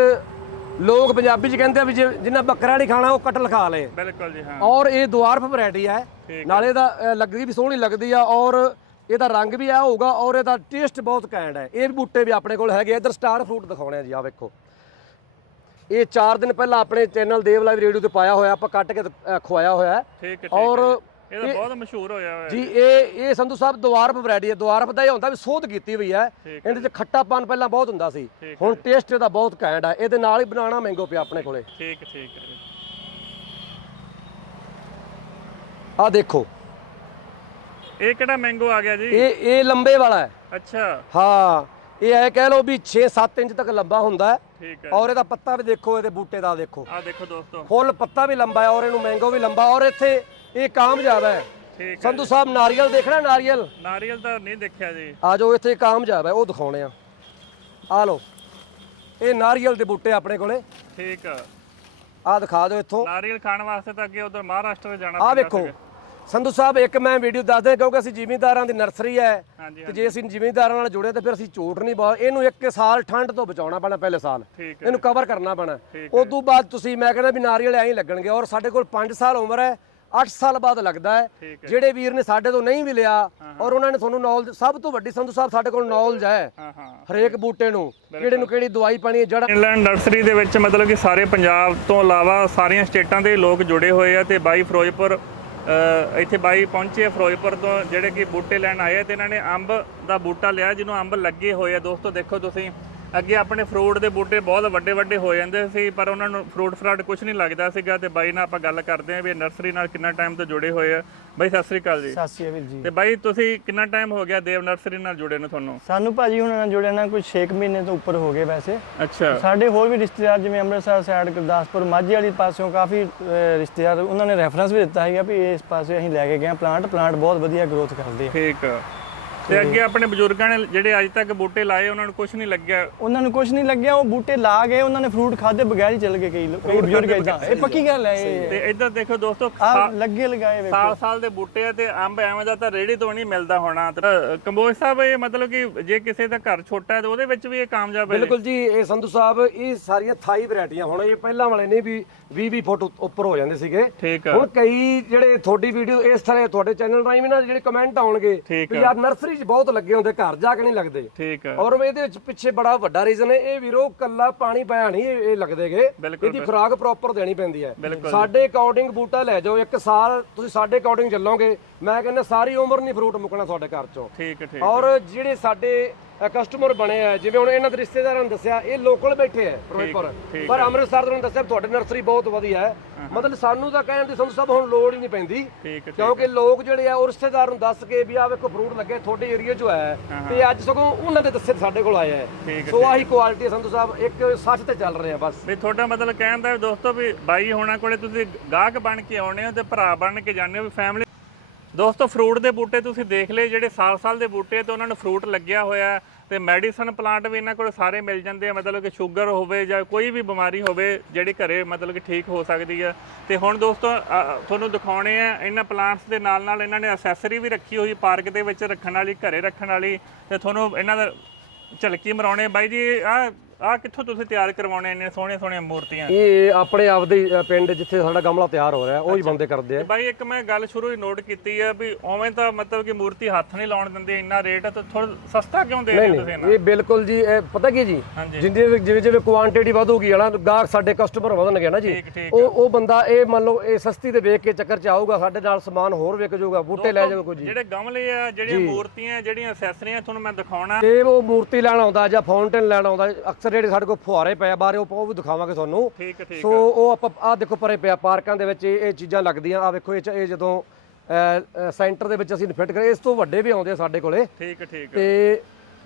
ਲੋਕ ਪੰਜਾਬੀ ਚ ਕਹਿੰਦੇ ਆ ਵੀ ਜੇ- ਜਿੰਨਾ ਬੱਕਰਾ ਨਹੀਂ ਖਾਣਾ ਉਹ ਕਟਹਲ ਖਾ ਲੇ। ਬਿਲਕੁਲ ਜੀ ਹਾਂ। ਔਰ ਇਹ ਦੁਆਰਫ ਵੈਰਾਈਟੀ ਹੈ। ਨਾਲੇ ਅ, ਲੱਗਦੀ ਵੀ ਸੋਹਣੀ ਲੱਗਦੀ ਆ ਔਰ ਇਹਦਾ ਰੰਗ ਵੀ ਆ ਹੋਊਗਾ ਔਰ ਇਹਦਾ ਟੇਸਟ ਬਹੁਤ ਘੈਂਟ ਹੈ ਇਹ ਬੂਟੇ ਵੀ ਆਪਣੇ ਕੋਲ ਹੈਗੇ ਆ। ਇੱਧਰ ਸਟਾਰ ਫਰੂਟ ਦਿਖਾਉਣੇ ਆ ਜੀ ਆ ਵੇਖੋ। ਇਹ 4 ਦਿਨ ਪਹਿਲਾਂ ਆਪਣੇ ਚੈਨਲ ਦੇਵ ਲਾਈਵ ਰੇਡੀਓ ਤੇ ਪਾਇਆ ਹੋਇਆ ਆਪਾਂ ਕੱਟ ਕੇ ਅ, ਖਵਾਇਆ ਹੋਇਆ। ਹੈ ਠੀਕ ਹੈ। ਠੀਕ ਔਰ। ਇਹ ਤਾਂ ਬਹੁਤ ਮਸ਼ਹੂਰ ਹੋਇਆ ਹੋਇਆ ਜੀ ਇਹ ਇਹ ਸੰਧੂ ਸਾਹਿਬ ਦੁਆਰਫ ਵੈਰਾਈਟੀ ਹੈ ਦੁਆਰਫ ਦਾ ਇਹ ਹੁੰਦਾ ਵੀ ਸੋਧ ਕੀਤੀ ਹੋਈ ਹੈ। ਠੀਕ ਇਹਦੇ 'ਚ ਖੱਟਾਪਨ ਪਹਿਲਾਂ ਬਹੁਤ ਹੁੰਦਾ ਸੀ। ਠੀਕ ਹੁਣ ਟੇਸਟ ਇਹਦਾ ਬਹੁਤ ਘੈਂਟ ਹੈ। ਇਹਦੇ ਨਾਲ ਹੀ ਬਣਾਣਾ ਮੈਂਗੋ ਪਿਆ ਆਪਣੇ ਕੋਲੇ। ਠੀਕ ਠੀਕ ਹੈ ਜੀ। ਆ ਦੇਖੋ। ਇਹ ਕਿਹੜਾ ਮੈਂਗੋ ਆ ਗਿਆ ਜੀ? ਇਹ ਇਹ ਲੰਬੇ ਵਾਲਾ ਹੈ। ਅੱਛਾ। ਹਾਂ ਇਹ ਐ ਕਹਿ ਲਓ ਵੀ 6-7 ਇੰਚ ਤੱਕ ਲੰਬਾ ਹੁੰਦਾ ਹੈ। ਠੀਕ ਹੈ ਔਰ ਇਹਦਾ ਪੱਤਾ ਵੀ ਦੇਖੋ ਇਹਦੇ ਬੂਟੇ ਦਾ ਦੇਖੋ। ਆ ਦੇਖੋ ਦੋਸਤੋ। ਫੁੱਲ ਪੱਤਾ ਵੀ ਲੰਬਾ ਹੈ ਔਰ ਇਹਨੂੰ ਮੈਂਗੋ ਵੀ ਲੰਬਾ ਔਰ ਇੱਥੇ ਇਹ ਕਾਮਯਾਬ ਹੈ ਠੀਕ ਹੈ ਸੰਧੂ ਸਾਹਿਬ ਨਾਰੀਅਲ ਦੇਖਣਾ ਨਾਰੀਅਲ? ਨਾਰੀਅਲ ਤਾਂ ਨਹੀਂ ਦੇਖਿਆ ਜੀ। ਆ ਜਾਓ ਇੱਥੇ ਕਾਮਯਾਬ ਹੈ ਉਹ ਦਿਖਾਉਣੇ ਆ। ਆ ਲਓ ਇਹ ਨਾਰੀਅਲ ਦੇ ਬੂਟੇ ਆਪਣੇ ਕੋਲੇ। ਠੀਕ ਆ। ਆ ਦਿਖਾ ਦਿਓ ਇੱਥੋਂ। ਨਾਰੀਅਲ ਖਾਣ ਵਾਸਤੇ ਤਾਂ ਅੱਗੇ ਉਧਰ ਮਹਾਰਾਸ਼ਟਰ ਜਾਣਾ ਆ ਪੈਂਦਾ ਵੇਖੋ ਸੀਗਾ। ਸੰਧੂ ਸਾਹਿਬ ਇੱਕ ਮੈਂ ਵੀਡੀਓ ਦੱਸਦਾ ਕਿਉਂਕਿ ਅਸੀਂ ਜ਼ਿਮੀਂਦਾਰਾਂ ਦੀ ਨਰਸਰੀ ਹੈ ਹਾਂਜੀ ਤੇ ਜੇ ਅਸੀਂ ਜ਼ਿਮੀਂਦਾਰਾਂ ਨਾਲ ਜੁੜੇ ਤਾਂ ਫਿਰ ਅਸੀਂ ਝੂਠ ਨਹੀਂ ਬੋਲ ਇਹਨੂੰ ਇੱਕ ਸਾਲ ਠੰਡ ਤੋਂ ਬਚਾਉਣਾ ਪੈਣਾ ਪਹਿਲੇ ਸਾਲ। ਠੀਕ ਹੈ ਇਹਨੂੰ ਕਵਰ ਕਰਨਾ ਪੈਣਾ। ਠੀਕ ਉਸ ਤੋਂ ਬਾਅਦ ਤੁਸੀਂ ਮੈਂ ਕਹਿੰਦਾ ਵੀ ਨਾਰੀਅਲ ਐਂ ਹੀ ਲੱਗਣਗੇ ਔਰ ਸਾਡੇ ਕੋਲ 5 ਸਾਲ ਉਮਰ ਹੈ 8 ਸਾਲ ਬਾਅਦ ਲੱਗਦਾ ਹੈ। ਜਿਹੜੇ ਵੀਰ ਨੇ ਸਾਡੇ ਤੋਂ ਨਹੀਂ ਵੀ ਲਿਆ ਔਰ ਉਹਨਾਂ ਨੇ ਤੁਹਾਨੂੰ ਨੌਲੇਜ ਸਭ ਤੋਂ ਵੱਡੀ ਸੰਧੂ ਸਾਹਿਬ ਸਾਡੇ ਕੋਲ ਨੌਲੇਜ ਹੈ। ਹਰੇਕ ਬੂਟੇ ਨੂੰ ਕਿਹੜੇ ਨੂੰ ਕਿਹੜੀ ਦਵਾਈ ਪਾਣੀ ਹੈ ਜੜਾ ਇੰਗਲੈਂਡ ਨਰਸਰੀ ਦੇ ਵਿੱਚ ਮਤਲਬ ਕਿ ਸਾਰੇ ਪੰਜਾਬ ਤੋਂ ਇਲਾਵਾ ਸਾਰੀਆਂ ਸਟੇਟਾਂ ਦੇ ਲੋਕ ਜੁੜੇ ਹੋਏ ਆ ਤੇ ਬਾਈ ਫਿਰੋਜ਼ਪੁਰ ਇੱਥੇ ਬਾਈ ਪਹੁੰਚੇ ਫਿਰੋਜ਼ਪੁਰ ਤੋਂ ਜਿਹੜੇ ਕਿ ਬੂਟੇ ਲੈਣ ਆਏ ਤੇ ਇਹਨਾਂ ਨੇ ਅੰਬ ਦਾ ਬੂਟਾ ਲਿਆ ਜਿਹਨੂੰ ਅੰਬ ਲੱਗੇ ਹੋਏ ਆ। ਦੋਸਤੋ ਦੇਖੋ ਤੁਸੀਂ ਅੱਗੇ ਆਪਣੇ ਫਰੂਟ ਦੇ ਬੂਟੇ ਬਹੁਤ ਵੱਡੇ ਵੱਡੇ ਹੋ ਜਾਂਦੇ ਸੀ ਪਰ ਉਹਨਾਂ ਨੂੰ ਫਰੂਟ ਫਰਾਟ ਕੁਝ ਨਹੀਂ ਲੱਗਦਾ ਸੀਗਾ ਤੇ ਬਾਈ ਨਾਲ ਆਪਾਂ ਗੱਲ ਕਰਦੇ ਆਂ ਵੀ ਨਰਸਰੀ ਨਾਲ ਕਿੰਨਾ ਟਾਈਮ ਤੋਂ ਜੁੜੇ ਹੋਏ ਆ। ਬਾਈ ਸਤਿ ਸ੍ਰੀ ਅਕਾਲ ਜੀ। ਸਤਿ ਸ਼੍ਰੀ ਅਕਾਲ ਜੀ। ਤੇ ਬਾਈ ਤੁਸੀਂ ਕਿੰਨਾ ਟਾਈਮ ਹੋ ਗਿਆ ਦੇਵ ਨਰਸਰੀ ਨਾਲ ਜੁੜੇ ਨੂੰ ਤੁਹਾਨੂੰ? ਸਾਨੂੰ ਭਾਜੀ ਹੁਣ ਨਾਲ ਜੁੜਿਆ ਨਾ ਕੁਝ 6 ਮਹੀਨੇ ਤੋਂ ਉੱਪਰ ਹੋ ਗਏ ਵੈਸੇ। ਅੱਛਾ। ਸਾਡੇ ਹੋਰ ਵੀ ਰਿਸ਼ਤੇਦਾਰ ਜਿਵੇਂ ਅੰਮ੍ਰਿਤਸਰ ਸਾਈਡ ਗੁਰਦਾਸਪੁਰ ਮਾਝੇ ਵਾਲੀ ਪਾਸਿਓਂ ਕਾਫੀ ਰਿਸ਼ਤੇਦਾਰ ਉਹਨਾਂ ਨੇ ਰੈਫਰੈਂਸ ਵੀ ਦਿੱਤਾ ਹੈਗਾ ਵੀ ਇਸ ਪਾਸੇ ਅਸੀਂ ਲੈ ਕੇ ਗਏ ਪਲਾਂਟ ਪਲਾਂਟ ਬਹੁਤ ਵਧੀਆ ਗਰੋਥ ਕਰਦੇ ਆ। ਠੀਕ ਆ। ਤੇ ਅੱਗੇ ਆਪਣੇ ਬਜ਼ੁਰਗਾਂ ਨੇ ਜਿਹੜੇ ਅੱਜ ਤੱਕ ਬੂਟੇ ਲਾਏ ਉਹਨਾਂ ਨੂੰ ਕੁਝ ਨਹੀਂ ਲੱਗਿਆ। ਉਹਨਾਂ ਨੂੰ ਕੁਝ ਨਹੀਂ ਲੱਗਿਆ ਉਹ ਬੂਟੇ ਲਾ ਗਏ ਉਹਨਾਂ ਨੇ ਫਰੂਟ ਖਾਦੇ ਬਗੈਰ ਹੀ ਚਲ ਗਏ ਕਈ ਲੋਕ ਕਈ ਬਜ਼ੁਰਗ ਇਦਾਂ। ਇਹ ਪੱਕੀ ਗੱਲ ਹੈ ਤੇ ਇੱਧਰ ਦੇਖੋ ਦੋਸਤੋ ਆ ਲੱਗੇ ਲਗਾਏ ਵੇਖੋ। ਸਾਲ ਸਾਲ ਦੇ ਬੂਟੇ ਆ ਤੇ ਅੰਬ ਐਵੇਂ ਦਾ ਤਾਂ ਰੇੜੀ ਤੋਂ ਨਹੀਂ ਮਿਲਦਾ ਹੋਣਾ। ਕੰਬੋਜ ਸਾਹਿਬ ਇਹ ਮਤਲਬ ਕਿ ਜੇ ਕਿਸੇ ਦਾ ਘਰ ਛੋਟਾ ਹੈ ਤੇ ਉਹਦੇ ਵਿੱਚ ਵੀ ਇਹ ਕਾਮਯਾਬ ਹੈ? ਬਿਲਕੁਲ ਜੀ ਇਹ ਸੰਧੂ ਸਾਹਿਬ ਇਹ ਸਾਰੀਆਂ ਥਾਈ ਵੈਰਾਈਟੀਆਂ ਹੁਣ ਇਹ ਪਹਿਲਾਂ ਵਾਲੇ ਨੇ ਵੀ 20 20 ਫੁੱਟ ਉੱਪਰ ਹੋ ਜਾਂਦੇ ਸੀਗੇ। ਹੁਣ ਕਈ ਜਿਹੜੇ ਤੁਹਾਡੀ ਵੀਡੀਓ ਇਸ ਤਰ੍ਹਾਂ ਤੁਹਾਡੇ ਚੈਨਲ ਰਾਹੀਂ ਵੀ ਨਾ ਜਿਹੜੇ ਕਮੈਂਟ ਆਉਣਗੇ ਠੀਕ ਵੀ ਯਾਰ ਨਰਸਰੀ 'ਚ ਬਹੁਤ ਲੱਗੇ ਹੁੰਦੇ ਘਰ ਜਾ ਕੇ ਨਹੀਂ ਲੱਗਦੇ। ਠੀਕ ਆ ਔਰ ਇਹਦੇ ਵਿੱਚ ਪਿੱਛੇ ਬੜਾ ਵੱਡਾ ਰੀਜ਼ਨ ਹੈ ਇਹ ਵੀਰੋ ਕੱਲਾ ਪਾਣੀ ਪਾਇਆ ਨਹੀਂ ਇਹ ਇਹ ਲੱਗਦੇਗੇ ਇਹਦੀ ਖੁਰਾਕ ਪ੍ਰੋਪਰ ਦੇਣੀ ਪੈਂਦੀ ਹੈ। ਸਾਡੇ ਅਕੋਰਡਿੰਗ ਬੂਟਾ ਲੈ ਜਾਓ ਇੱਕ ਸਾਲ ਤੁਸੀਂ ਸਾਡੇ ਅਕੋਰਡਿੰਗ ਚੱਲੋਗੇ ਮੈਂ ਕਹਿੰਦਾ ਸਾਰੀ ਉਮਰ ਨਹੀਂ ਫਰੂਟ ਮੁੱਕਣਾ ਤੁਹਾਡੇ ਘਰ ਚੋਂ। ਠੀਕ ਠੀਕ ਔਰ ਜਿਹੜੇ ਸਾਡੇ ਕਸਟਮਰ ਬਣੇ ਆ। ਜਿਵੇਂ ਹੁਣ ਇਹਨਾਂ ਦੇ ਰਿਸ਼ਤੇਦਾਰਾਂ ਨੇ ਦੱਸਿਆ ਇਹ ਲੋਕਲ ਬੈਠੇ ਆ ਫਿਰੋਜ਼ਪੁਰ। ਪਰ ਅੰਮ੍ਰਿਤਸਰ ਤੋਂ ਦੱਸਿਆ ਤੁਹਾਡੀ ਨਰਸਰੀ ਬਹੁਤ ਵਧੀਆ ਹੈ। ਮਤਲਬ ਸਾਨੂੰ ਤਾਂ ਕਹਿਣ ਦੀ ਸਾਨੂੰ ਸਭ ਹੁਣ ਲੋੜ ਹੀ ਨਹੀਂ ਪੈਂਦੀ। ਕਿਉਂਕਿ ਲੋਕ ਜਿਹੜੇ ਆ ਉਹ ਰਿਸ਼ਤੇਦਾਰ ਨੂੰ ਦੱਸ ਕੇ ਵੀ ਆ ਵੇਖੋ ਫਰੂਟ ਲੱਗੇ ਤੁਹਾਡੇ ਏਰੀਆ 'ਚ ਹੈ। ਤੇ ਅੱਜ ਸਗੋਂ ਉਹਨਾਂ ਦੇ ਦੱਸੇ ਸਾਡੇ ਕੋਲ ਆਇਆ ਹੈ ਸੋ ਆਹੀ ਕੁਆਲਿਟੀ ਸੰਧੂ ਸਾਹਿਬ ਇੱਕ ਸੱਚ ਤੇ ਚੱਲ ਰਹੇ ਬਸ। ਵੀ ਤੁਹਾਡਾ ਮਤਲਬ ਕਹਿਣ ਦਾ ਦੋਸਤੋ ਵੀ ਬਾਈ ਹੋਣਾ ਕੋਲੇ ਤੁਸੀਂ ਗਾਹਕ ਬਣ ਕੇ ਆਉਣੇ ਹੋ ਤੇ ਭਰਾ ਬਣ ਕੇ ਜਾਂਦੇ ਹੋ ਵੀ ਫੈਮਿਲੀ ਦੋਸਤੋ ਫਰੂਟ ਦੇ ਬੂਟੇ ਤੁਸੀਂ ਦੇਖ ਲਏ ਜਿਹੜੇ ਸਾਲ-ਸਾਲ ਦੇ ਬੂਟੇ ਤੇ ਉਹਨਾਂ ਨੂੰ ਫਰੂਟ ਲੱਗਿਆ ਹੋਇਆ ਤੇ ਮੈਡੀਸਨ ਪਲਾਂਟ ਵੀ ਇਹਨਾਂ ਕੋਲ ਸਾਰੇ ਮਿਲ ਜਾਂਦੇ ਆ, ਮਤਲਬ ਕਿ ਸ਼ੂਗਰ ਹੋਵੇ ਜਾਂ ਕੋਈ ਵੀ ਬਿਮਾਰੀ ਹੋਵੇ ਜਿਹੜੀ ਘਰੇ ਮਤਲਬ ਕਿ ਠੀਕ ਹੋ ਸਕਦੀ ਆ। ਤੇ ਹੁਣ ਦੋਸਤੋ ਤੁਹਾਨੂੰ ਦਿਖਾਉਣੇ ਆ ਇਹਨਾਂ ਪਲਾਂਟਸ ਦੇ ਨਾਲ ਨਾਲ ਇਹਨਾਂ ਨੇ ਅਸੈਸਰੀ ਵੀ ਰੱਖੀ ਹੋਈ ਪਾਰਕ ਦੇ ਵਿੱਚ ਰੱਖਣ ਵਾਲੀ, ਘਰੇ ਰੱਖਣ ਵਾਲੀ। ਤੇ ਤੁਹਾਨੂੰ ਇਹਨਾਂ ਦਾ ਝਲਕੀ ਮਰਾਉਣੇ ਬਾਈ ਜੀ, ਆ ਆ ਕਿੱਥੋਂ ਤੁਸੀਂ ਤਿਆਰ ਕਰਵਾਉਣੇ ਇੰਨੇ ਸੋਹਣੀਆਂ ਸੋਹਣੀਆਂ ਮੂਰਤੀਆਂ? ਇਹ ਆਪਣੇ ਆਪ ਦੇ ਅ, ਪਿੰਡ ਜਿੱਥੇ ਸਾਡਾ ਗਮਲਾ ਤਿਆਰ ਹੋ ਰਿਹਾ ਉਹ ਹੀ ਬੰਦੇ ਕਰਦੇ ਆ। ਬਾਈ ਇੱਕ ਮੈਂ ਗੱਲ ਸ਼ੁਰੂ ਹੀ ਨੋਟ ਕੀਤੀ ਹੈ ਵੀ ਉਵੇਂ ਤਾਂ ਮਤਲਬ ਕਿ ਮੂਰਤੀ ਹੱਥ ਨਹੀਂ ਲਾਉਣ ਦਿੰਦੇ ਇੰਨਾ ਰੇਟ ਤਾਂ ਥੋੜਾ ਸਸਤਾ ਕਿਉਂ ਦੇ ਰਹੇ ਤੁਸੀਂ ਇਹਨਾਂ? ਇਹ ਬਿਲਕੁਲ ਜੀ ਇਹ ਪਤਾ ਕੀ ਜੀ। ਜਿੰਦੇ ਜਿਵੇਂ ਜਿਵੇਂ ਕੁਆਂਟੀਟੀ ਵਧੂਗੀ ਹਨਾ ਗਾਹਕ ਸਾਡੇ ਕਸਟਮਰ ਵਧਣਗੇ ਨਾ ਜੀ। ਉਹ ਉਹ ਬੰਦਾ ਇਹ ਮੰਨ ਲਓ ਇਹ ਸਸਤੀ ਤੇ ਵੇਖ ਕੇ ਚੱਕਰ ਚ ਆਊਗਾ ਸਾਡੇ ਨਾਲ ਸਮਾਨ ਹੋਰ ਵਿਕ ਜਾਊਗਾ ਬੂਟੇ ਲੈ ਜਾਊਗਾ ਕੋਈ ਜੀ। ਜਿਹੜੇ ਗਮਲੇ ਆ ਜਿਹੜੀਆਂ ਮੂਰਤੀਆਂ ਜਿਹੜੀਆਂ ਅਸੈਸਰੀਆਂ ਤੁਹਾਨੂੰ ਮੈਂ ਦਿਖਾਉਣਾ। ਤੇ ਉਹ ਮੂਰਤੀ ਲੈਣ ਆਉਂਦਾ ਜਾਂ ਫਾਊਂਟੇਨ ਲੈਣ ਆਉਂਦਾ ਅਕਸਰ ਜਿਹੜੇ ਸਾਡੇ ਕੋਲ ਫੁਹਾਰੇ ਪਏ ਆ ਬਾਹਰ ਉਹ ਉਹ ਵੀ ਦਿਖਾਵਾਂਗੇ ਤੁਹਾਨੂੰ। ਠੀਕ ਹੈ, ਠੀਕ ਸੋ ਉਹ ਆਪਾਂ ਆਹ ਦੇਖੋ ਪਰੇ ਪਿਆ ਪਾਰਕਾਂ ਦੇ ਵਿੱਚ ਇਹ ਇਹ ਚੀਜ਼ਾਂ ਲੱਗਦੀਆਂ। ਆ ਵੇਖੋ ਇਹ 'ਚ ਇਹ ਜਦੋਂ ਸੈਂਟਰ ਦੇ ਵਿੱਚ ਅਸੀਂ ਫਿੱਟ ਕਰੇ ਇਸ ਤੋਂ ਵੱਡੇ ਵੀ ਆਉਂਦੇ ਆ ਸਾਡੇ ਕੋਲੇ। ਠੀਕ ਠੀਕ। ਤੇ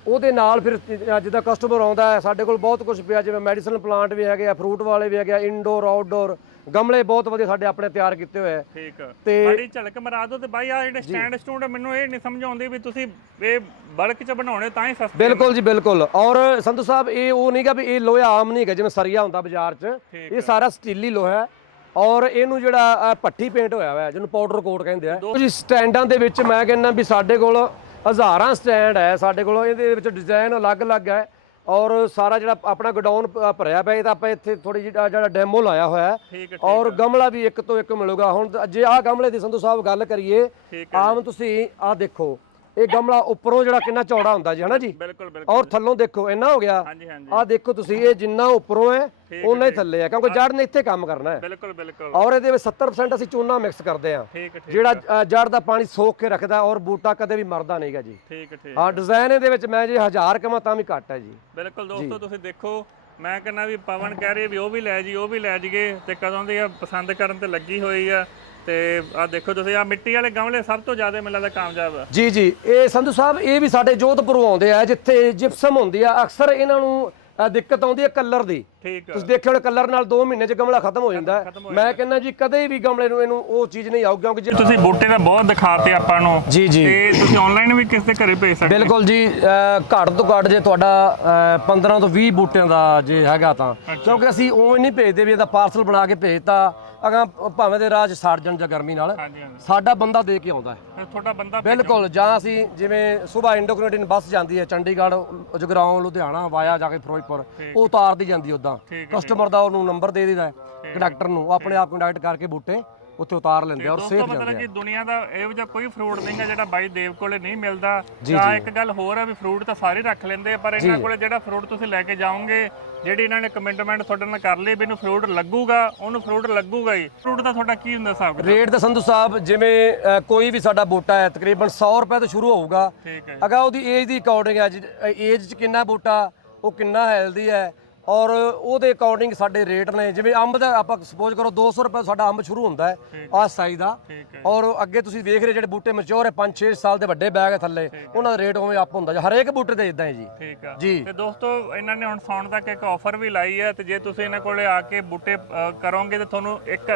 ਉਹਦੇ ਨਾਲ ਫਿਰ ਜਿੱਦਾਂ ਕਸਟਮਰ ਆਉਂਦਾ ਹੈ ਸਾਡੇ ਕੋਲ ਬਹੁਤ ਕੁਝ ਪਿਆ ਜਿਵੇਂ ਮੈਡੀਸਨਲ ਪਲਾਂਟ ਵੀ ਹੈਗੇ ਆ ਫਰੂਟ ਵਾਲੇ ਵੀ ਹੈਗੇ ਆ ਇਨਡੋਰ ਆਊਟਡੋਰ ਗਮਲੇ ਬਹੁਤ ਵਧੀਆ ਸਾਡੇ ਆਪਣੇ ਤਿਆਰ ਕੀਤੇ ਹੋਏ ਆ। ਠੀਕ। ਤੇ- ਬੜੀ ਝਲਕ ਮਰਾ ਦਿਓ ਤੇ ਬਾਈ ਆ ਜਿਹੜੇ ਸਟੈਂਡ ਸਟੂਡ ਮੈਨੂੰ ਇਹ ਨਹੀਂ ਸਮਝ ਆਉਂਦੀ ਵੀ ਤੁਸੀਂ ਇਹ ਬਲਕ ਚ ਬਣਾਉਣੇ ਤਾਂ ਹੀ ਸਸਤੇ ਬਿਲਕੁਲ ਜੀ ਬਿਲਕੁਲ। ਔਰ ਸੰਧੂ ਸਾਹਿਬ ਇਹ ਉਹ ਨਹੀਂਗਾ ਵੀ ਇਹ ਲੋਹਾ ਆਮ ਨਹੀਂ ਹੈਗਾ ਜਿਵੇਂ ਸਰੀਆ ਹੁੰਦਾ ਬਾਜ਼ਾਰ 'ਚ ਇਹ ਸਾਰਾ ਸਟੀਲੀ ਲੋਹਾ ਹੈ। ਔਰ ਇਹਨੂੰ ਜਿਹੜਾ ਭੱਠੀ ਪੇਂਟ ਹੋਇਆ ਹੋਇਆ ਜਿਹਨੂੰ ਪਾਊਡਰ ਕੋਟ ਕਹਿੰਦੇ ਆ। ਜੀ ਸਟੈਂਡਾਂ ਦੇ ਵਿੱਚ ਮੈਂ ਕਹਿੰਦਾ ਵੀ ਸਾਡੇ ਕੋਲ ਹਜ਼ਾਰਾਂ ਸਟੈਂਡ ਹੈ ਸਾਡੇ ਕੋਲ ਇਹਦੇ ਵਿੱਚ ਡਿਜ਼ਾਈਨ ਅਲੱਗ-ਅਲੱਗ ਹੈ ਔਰ ਸਾਰਾ ਜਿਹੜਾ ਆਪਣਾ ਗੋਡਾਊਨ ਭਰਿਆ ਪਿਆ ਇਹ ਤਾਂ ਆਪਾਂ ਇੱਥੇ ਥੋੜੀ ਜਿਹੀ ਜਿਹੜਾ ਡੈਮੋ ਲਾਇਆ ਹੋਇਆ ਹੈ। ਔਰ ਗਮਲਾ ਵੀ ਇੱਕ ਤੋਂ ਇੱਕ ਮਿਲੂਗਾ। ਹੁਣ ਜੇ ਆਹ ਗਮਲੇ ਦੀ ਸੰਧੂ ਸਾਹਿਬ ਗੱਲ ਕਰੀਏ ਆਮ ਤੁਸੀਂ ਆਹ ਦੇਖੋ ਇਹ ਗਮਲਾ ਉੱਪਰੋਂ ਜਿਹੜਾ ਕਿੰਨਾ ਚੌੜਾ ਹੁੰਦਾ ਜੀ ਹਨਾ ਜੀ? ਬਿਲਕੁਲ ਬਿਲਕੁਲ ਔਰ ਥੱਲੋਂ ਦੇਖੋ ਇੰਨਾ ਹੋ ਗਿਆ। ਹਾਂਜੀ ਹਾਂਜੀ। ਆਹ ਦੇਖੋ ਤੁਸੀਂ ਇਹ ਜਿੰਨਾ ਉੱਪਰੋਂ ਹੈ ਉਹਨਾਂ ਹੀ ਥੱਲੇ ਹੈ ਕਿਉਂਕਿ ਜੜ ਨੇ ਇੱਥੇ ਕੰਮ ਕਰਨਾ ਹੈ। ਬਿਲਕੁਲ ਬਿਲਕੁਲ। ਔਰ ਇਹਦੇ ਵਿੱਚ 70% ਅਸੀਂ ਚੂਨਾ ਮਿਕਸ ਕਰਦੇ ਠੀਕ ਠੀਕ ਜਿਹੜਾ ਜੜ ਦਾ ਪਾਣੀ ਸੋਖ ਕੇ ਰੱਖਦਾ ਔਰ ਬੂਟਾ ਕਦੇ ਵੀ ਮਰਦਾ ਨਹੀਂਗਾ ਜੀ। ਠੀਕ ਠੀਕ ਹਾਂ। ਡਿਜ਼ਾਈਨ ਇਹਦੇ ਵਿੱਚ ਮੈਂ ਜੇ ਹਜ਼ਾਰ ਕਮਾ ਤਾਂ ਵੀ ਘੱਟ ਹੈ ਜੀ। ਬਿਲਕੁਲ ਦੋਸਤੋ ਤੁਸੀਂ ਦੇਖੋ ਮੈਂ ਕਹਿੰਦਾ ਵੀ ਪਵਨ ਕਹਿ ਰਹੀ ਵੀ ਉਹ ਵੀ ਲੈ ਜੀ ਉਹ ਵੀ ਲੈ ਜੀਗੇ ਤੇ ਕਦੋਂ ਦੀ ਆ ਪਸੰਦ ਕਰਨ ਤੇ ਲੱਗੀ ਹੋਈ ਆ। ਤੇ ਆ ਦੇਖੋ ਤੁਸੀਂ ਆ ਮਿੱਟੀ ਵਾਲੇ ਗਮਲੇ ਸਭ ਤੋਂ ਜ਼ਿਆਦਾ ਮੈਨੂੰ ਲੱਗਦਾ ਕਾਮਯਾਬ ਆ। ਜੀ ਜੀ। ਇਹ ਸੰਧੂ ਸਾਹਿਬ ਇਹ ਵੀ ਸਾਡੇ ਜੋਧਪੁਰ ਆਉਂਦੇ ਆ ਜਿੱਥੇ ਜਿਪਸਮ ਹੁੰਦੀ ਆ ਅਕਸਰ ਇਹਨਾਂ ਨੂੰ ਅ, ਦਿੱਕਤ ਆਉਂਦੀ ਹੈ ਕਲਰ ਦੀ। ਠੀਕ ਆ। ਤੁਸੀਂ ਦੇਖਿਆ ਹੋਣਾ ਕਲਰ ਨਾਲ 2 ਮਹੀਨੇ ਚ ਗਮਲਾ ਖਤਮ ਹੋ ਜਾਂਦਾ ਹੈ। ਮੈਂ ਕਹਿੰਦਾ ਜੀ ਕਦੇ ਵੀ ਗਮਲੇ ਨੂੰ ਇਹਨੂੰ ਉਹ ਚੀਜ਼ ਨਹੀਂ ਆਊ ਕਿਉਂਕਿ ਜੇ ਤੁਸੀਂ ਬੂਟੇ ਦਾ ਬਹੁਤ ਦਿਖਾਤੇ ਆਪਾਂ ਨੂੰ। ਜੀ ਜੀ। ਤੇ ਤੁਸੀਂ ਆਨਲਾਈਨ ਵੀ ਕਿਸ ਦੇ ਘਰੇ ਭੇਜ ਸਕਦੇ। ਬਿਲਕੁਲ ਜੀ ਘੱਟ ਤੋਂ ਘੱਟ ਜੇ ਤੁਹਾਡਾ ਅ, 15 ਤੋਂ 20 ਬੂਟਿਆਂ ਦਾ ਜੇ ਹੈਗਾ ਤਾਂ। ਕਿਉਂਕਿ ਅਸੀਂ ਉਹ ਨਹੀਂ ਭੇਜਦੇ ਵੀ ਇਹਦਾ ਪਾਰਸਲ ਬਣਾ ਕੇ ਭੇਜਤਾ ਅਗਾ ਭਾਵੇਂ ਦੇ ਰਾਜ ਸੜ ਜਾਣ ਜਾਂ ਗਰਮੀ ਨਾਲ। ਹਾਂਜੀ ਹਾਂਜੀ। ਸਾਡਾ ਬੰਦਾ ਦੇ ਕੇ ਆਉਂਦਾ ਹੈ। ਤੁਹਾਡਾ ਬੰਦਾ ਬਿਲਕੁਲ ਜਾਂ ਅਸੀਂ ਜਿਵੇਂ ਸਵੇਰ ਇੰਡੋਕ੍ਰਿਨੇਟਿਨ ਬੱਸ ਜਾਂਦੀ ਹੈ ਚੰਡੀਗੜ੍ਹ ਜਗਰਾਉਂ ਲੁਧਿਆਣਾ ਵਾਇਆ ਜਾ ਕੇ ਫਿਰੋਜ਼ਪੁਰ ਉਹ ਉਤਾਰਦੀ ਜਾਂਦੀ ਉਦਾਂ। ਕਸਟਮਰ ਦਾ ਉਹਨੂੰ ਨੰਬਰ ਦੇ ਦਿੰਦਾ ਕੰਡਕਟਰ ਨੂੰ ਉਹ ਆਪਣੇ ਆਪ ਕੰਟੈਕਟ ਕਰਕੇ ਬੂਟੇ ਉੱਥੇ ਉਤਾਰ ਲੈਂਦੇ ਆ ਔਰ ਸੇਫ ਮਤਲਬ ਜਾਂਦੇ ਕਿ ਆ। ਦੁਨੀਆ ਦਾ ਇਹੋ ਜਿਹਾ ਕੋਈ ਫਰੂਟ ਨਹੀਂ ਹੈ ਜਿਹੜਾ ਬਾਈ ਦੇਵ ਕੋਲੇ ਨਹੀਂ ਮਿਲਦਾ। ਤਾਂ ਇੱਕ ਗੱਲ ਹੋਰ ਹੈ ਵੀ ਫਰੂਟ ਤਾਂ ਸਾਰੇ ਰੱਖ ਲੈਂਦੇ ਆ, ਪਰ ਇਹਨਾਂ ਕੋਲੇ ਜਿਹੜਾ ਫਰੂਟ ਤੁਸੀਂ ਲੈ ਕੇ ਜਾਓਗੇ ਜਿਹੜੀ ਇਹਨਾਂ ਨੇ ਕਮਿਟਮੈਂਟ ਤੁਹਾਡੇ ਨਾਲ ਕਰ ਲਈ ਇਹਨੂੰ ਫਰੂਟ ਲੱਗੂਗਾ ਉਹਨੂੰ ਫਰੂਟ ਲੱਗੂਗਾ ਹੀ। ਫਰੂਟ ਦਾ ਤੁਹਾਡਾ ਕੀ ਹੁੰਦਾ ਕਿਤਾਬ? ਰੇਟ ਤਾਂ ਸੰਧੂ ਸਾਹਿਬ ਜਿਵੇਂ ਕੋਈ ਵੀ ਸਾਡਾ ਬੂਟਾ ਹੈ ਤਕਰੀਬਨ 100 ਰੁਪਏ ਤੋਂ ਸ਼ੁਰੂ ਹੋਊਗਾ। ਠੀਕ ਹੈ ਅਗਾ ਉਹਦੀ ਏਜ ਦੀ ਅਕੋਰਡਿੰਗ ਹੈ ਏਜ ਚ ਕਿੰਨਾ ਬੂਟਾ ਉਹ ਕਿੰਨਾ ਹੈਲਦੀ ਹੈ ਔਰ ਉਹਦੇ ਅਕੋਰਡਿੰਗ ਸਾਡੇ ਰੇਟ ਨੇ ਜਿਵੇਂ ਅੰਬ ਦਾ ਆਪਾਂ ਸਪੋਜ਼ ਕਰੋ 200 ਰੁਪਏ ਸਾਡਾ ਅੰਬ ਸ਼ੁਰੂ ਹੁੰਦਾ ਹੈ ਆਹ ਸਾਈਜ਼ ਦਾ। ਔਰ ਅੱਗੇ ਤੁਸੀਂ ਵੇਖ ਰਹੇ ਜਿਹੜੇ ਬੂਟੇ ਮੈਚੁਰ ਹੈ 5-6 ਸਾਲ ਦੇ ਵੱਡੇ ਬੈਗ ਹੈ ਥੱਲੇ ਉਹਨਾਂ ਦਾ ਰੇਟ ਉਵੇਂ ਅਪ ਹੁੰਦਾ ਜੀ ਹਰੇਕ ਬੂਟੇ ਤੇ ਇਦਾਂ ਹੈ ਜੀ। ਠੀਕ ਆ। ਜੀ। ਤੇ ਦੋਸਤੋ ਇਹਨਾਂ ਨੇ ਹੁਣ ਸੌਣ ਤੱਕ ਇੱਕ ਆਫਰ ਵੀ ਲਾਈ ਹੈ ਤੇ ਜੇ ਤੁਸੀਂ ਇਹਨਾਂ ਕੋਲੇ ਆ ਕੇ ਬੂਟੇ ਕਰੋਗੇ ਤੇ ਤੁਹਾਨੂੰ ਇੱਕ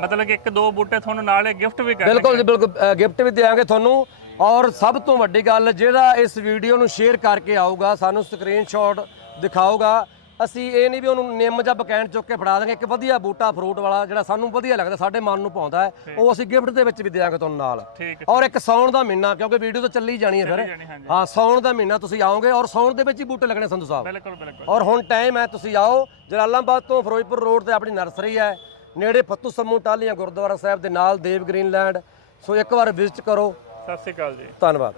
ਮਤਲਬ ਕਿ ਇੱਕ ਦੋ ਬੂਟੇ ਤੁਹਾਨੂੰ ਨਾਲੇ ਗਿਫਟ ਵੀ ਕਰਨਗੇ। ਬਿਲਕੁਲ ਜੀ ਬਿਲਕੁਲ ਗਿਫਟ ਵੀ ਦੇਵਾਂਗੇ ਤੁਹਾਨੂੰ। ਔਰ ਸਭ ਤੋਂ ਵੱਡੀ ਗੱਲ ਜਿਹੜਾ ਇਸ ਵੀਡੀਓ ਨੂੰ ਸ਼ੇਅਰ ਕਰਕੇ ਆਊਗਾ ਸਾਨੂੰ ਸਕਰੀਨਸ਼ਾਟ ਦਿਖਾਊਗਾ ਅਸੀਂ ਇਹ ਨਹੀਂ ਵੀ ਉਹਨੂੰ ਨਿੰਮ ਜਾਂ ਬਕੈਂਡ ਚੁੱਕ ਕੇ ਫੜਾ ਦਾਂਗੇ ਇੱਕ ਵਧੀਆ ਬੂਟਾ ਫਰੂਟ ਵਾਲਾ ਜਿਹੜਾ ਸਾਨੂੰ ਵਧੀਆ ਲੱਗਦਾ ਸਾਡੇ ਮਨ ਨੂੰ ਭਾਉਂਦਾ ਹੈ। ਉਹ ਅਸੀਂ ਗਿਫਟ ਦੇ ਵਿੱਚ ਵੀ ਦੇਵਾਂਗੇ ਤੁਹਾਨੂੰ ਨਾਲ। ਠੀਕ ਹੈ ਔਰ ਇੱਕ ਸੌਣ ਦਾ ਮਹੀਨਾ ਕਿਉਂਕਿ ਵੀਡੀਓ ਤਾਂ ਚੱਲੀ ਜਾਣੀ ਹੈ ਫਿਰ। ਜਾਣੀ, ਹਾਂਜੀ। ਹਾਂ ਸੌਣ ਦਾ ਮਹੀਨਾ ਤੁਸੀਂ ਆਓਗੇ ਔਰ ਸੌਣ ਦੇ ਵਿੱਚ ਹੀ ਬੂਟੇ ਲੱਗਣੇ ਸੰਧੂ ਸਾਹਿਬ। ਬਿਲਕੁਲ ਬਿਲਕੁਲ। ਔਰ ਹੁਣ ਟਾਈਮ ਹੈ ਤੁਸੀਂ ਆਓ। ਜਲਾਲਾਬਾਦ ਤੋਂ ਫਿਰੋਜ਼ਪੁਰ ਰੋਡ ਤੇ ਆਪਣੀ ਨਰਸਰੀ ਹੈ। ਨੇੜੇ ਫੱਤੂ ਸਮੂਹ ਟਾਲੀਆਂ ਗੁਰਦੁਆਰਾ ਸਾਹਿਬ ਦੇ ਨਾਲ ਦੇਵ ਗ੍ਰੀਨਲੈਂਡ ਸੋ ਇੱਕ ਵਾਰ ਵਿਜ਼ਿਟ ਕਰੋ। ਸਤਿ ਸ਼੍ਰੀ ਅਕਾਲ ਜੀ। ਧੰਨਵਾਦ।